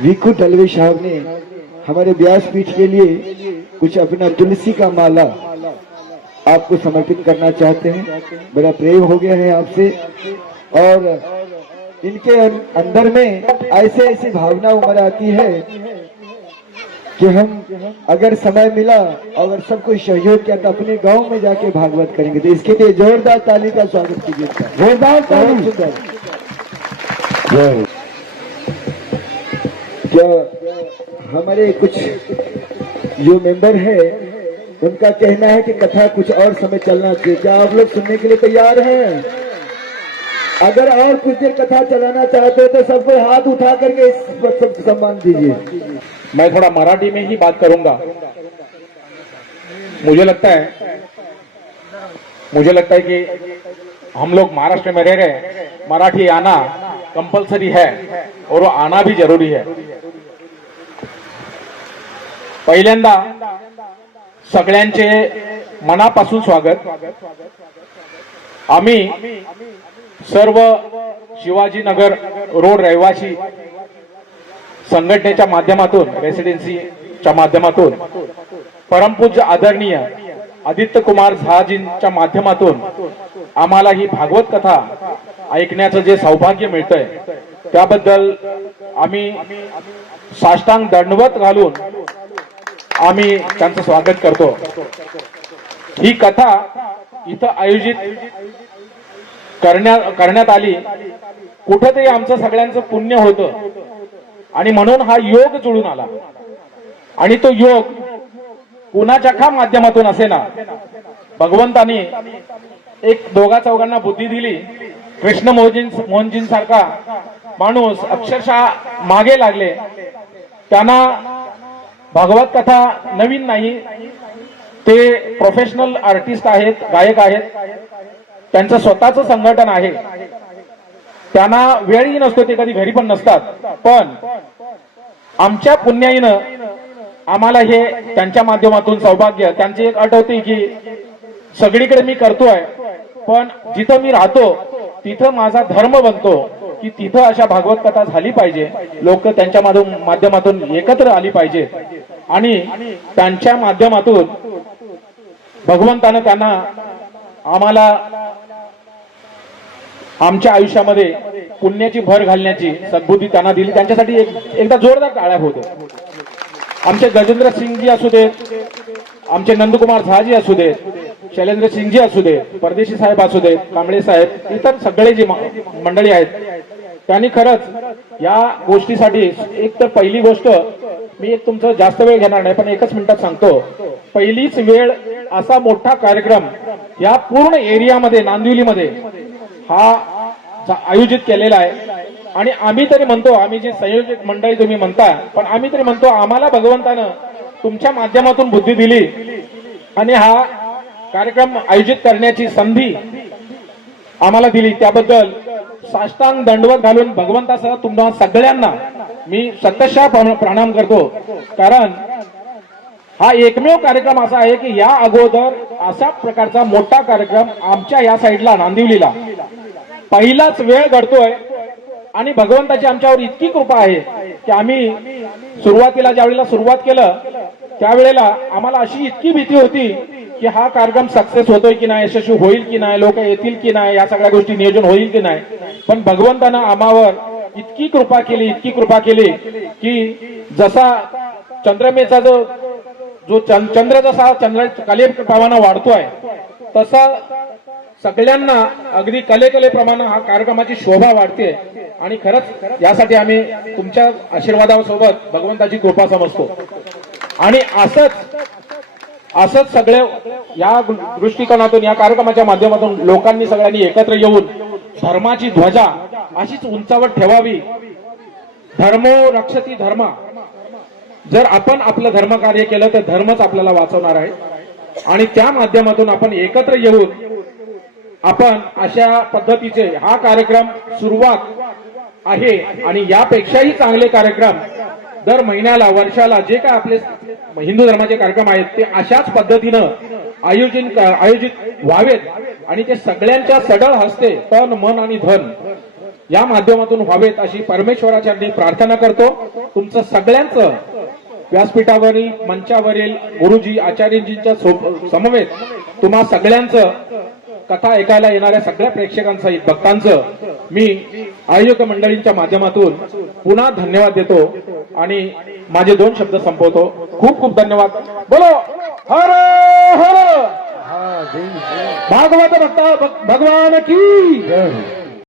वीकू दलवे साहब ने हमारे व्यासपीठ के लिए कुछ अपना तुलसी का माला आपको समर्पित करना चाहते हैं। बड़ा प्रेम हो गया है आपसे और इनके अंदर में ऐसे ऐसी भावना उमड़ आती है कि हम अगर समय मिला अगर सब कोई सहयोग किया तो अपने गांव में जाके भागवत करेंगे। तो इसके लिए जोरदार ताली का स्वागत कीजिए। जोरदार ताली। क्या हमारे कुछ जो मेंबर है उनका कहना है कि कथा कुछ और समय चलना चाहिए। क्या आप लोग सुनने के लिए तैयार हैं? अगर और कुछ देर कथा चलाना चाहते हो तो सबको हाथ उठा करके इस पर सम्मान दीजिए। मैं थोड़ा मराठी में ही बात करूंगा। मुझे लगता है कि हम लोग महाराष्ट्र में रह रहे, मराठी आना कंपलसरी है और वो आना भी जरूरी है। पहिल्यांदा सगळ्यांचे मनापासून स्वागत। आम्ही सर्व शिवाजीनगर रोड रहिवासी संघटनेच्या माध्यमातून रेसिडेन्सीच्या माध्यमातून परमपूज्य आदरणीय आदित्य कुमार झाजींच्या माध्यमातून आम्हाला ही भागवत कथा ऐकण्याचं जे सौभाग्य मिळतंय त्याबद्दल आम्ही साष्टांग दंडवत घालून आम्ही त्यांचं स्वागत करतो। ही कथा इथं आयोजित करण्यात आली, कुठेतरी आमचं सगळ्यांचं पुण्य होतं आणि म्हणून हा योग जुळून आला। आणि तो योग कुणाच्या का माध्यमातून असेना भगवंतानी एक दोघा चौघांना बुद्धी दिली। कृष्ण मोहनजींसारखा माणूस अक्षरशः मागे लागले। त्यांना भागवत कथा नवीन नाही, ते प्रोफेशनल आर्टिस्ट आहेत, गायक आहेत, त्यांचं स्वतःचं संघटन आहे। त्यांना वेळही नसतो, ते कधी घरी पण नसतात, पण आमच्या पुण्याईनं आम्हाला हे त्यांच्या माध्यमातून सौभाग्य। त्यांची एक अट होती की सगळीकडे मी करतोय पण जिथं मी राहतो तिथं माझा धर्म बनतो की तिथं अशा भागवत कथा झाली पाहिजे, लोक त्यांच्या माध्यमातून एकत्र आली पाहिजे आणि त्यांच्या माध्यमातून भगवंतानं त्यांना आम्हाला आमच्या आयुष्यामध्ये पुण्याची भर घालण्याची सद्बुद्धी त्यांना दिली। त्यांच्यासाठी एकदा जोरदार टाळ्या होते। आमचे गजेंद्र सिंगजी असू देत, आमचे नंदकुमार झाजी असू देत, शैलेंद्र सिंगजी असू देत, परदेशी साहेब असू देत, कांबळे साहेब, इतर सगळे जी मंडळी आहेत त्यांनी खरंच या गोष्टीसाठी एक तर पहिली गोष्ट मी एक तुमचं जास्त वेळ घेणार नाही पण एकच मिनिटात सांगतो। पहिलीच वेळ असा मोठा कार्यक्रम या पूर्ण एरियामध्ये नांदिवलीमध्ये हा आयोजित केलेला आहे आणि आम्ही तरी म्हणतो, आम्ही जे संयोजक मंडळी तुम्ही म्हणता पण आम्ही तरी म्हणतो आम्हाला भगवंतानं तुमच्या माध्यमातून बुद्धी दिली आणि हा कार्यक्रम आयोजित करण्याची संधी आम्हाला दिली, त्याबद्दल साष्टांग दंडवत घालून भगवंतासह तुम्हा सगळ्यांना मी शतशः प्रणाम करतो। कारण हा एकमेव कार्यक्रम असा आहे की या अगोदर अशा प्रकारचा मोठा कार्यक्रम आमच्या या साईडला नांदिवलीला पहिलाच वेळ घडतोय आणि भगवंताची आमच्यावर इतकी कृपा आहे की आम्ही सुरुवातीला ज्यावेळेला सुरुवात केलं त्यावेळेला आम्हाला अशी इतकी भीती होती की हा कार्यक्रम सक्सेस होतोय की नाही, यशस्वी होईल की नाही, लोक येतील की नाही, या सगळ्या गोष्टी नियोजन होईल की नाही। पण भगवंतानं आम्हावर इतकी कृपा केली की जसा चंद्रमेचा जो चंद्र जसा कलेप्रमाणे वाढतोय तसा सगळ्यांना अगदी कलेप्रमाणे हा कार्यक्रमाची शोभा वाढते आणि खरंच यासाठी आम्ही तुमच्या आशीर्वादासोबत भगवंताची कृपा समजतो। आणि असंच सगळे या दृष्टिकोनातून या कार्यक्रमाच्या माध्यमातून लोकांनी सगळ्यांनी एकत्र येऊन धर्माची ध्वजा अशीच उंचावर ठेवावी। धर्मो रक्षती धर्म, जर आपण आपलं धर्म कार्य केलं तर धर्मच आपल्याला वाचवणार आहे आणि त्या माध्यमातून आपण एकत्र येऊन आपण अशा पद्धतीचे हा कार्यक्रम सुरुवात आहे आणि यापेक्षाही चांगले कार्यक्रम दर महिन्याला वर्षाला जे काय आपले हिंदू धर्माचे कार्यक्रम आहेत ते अशाच पद्धतीनं आयोजित व्हावेत आणि ते सगळ्यांच्या सडळ हस्ते तन मन आणि धन या माध्यमातून व्हावेत अशी परमेश्वराचरणी प्रार्थना करतो. तुमचं सगळ्यांचं व्यासपीठावरील मंचावरील गुरुजी आचार्यजींच्या समवेत तुम्हा सगळ्यांचं कथा ऐकायला येणाऱ्या सगळ्या प्रेक्षकांचं भक्तांचं मी आयोजक मंडळींच्या माध्यमातून पुन्हा धन्यवाद देतो आणि माझे 2 शब्द संपवतो. खूप खूप धन्यवाद. बोलो हर हर भागवत भक्त भगवान की जय.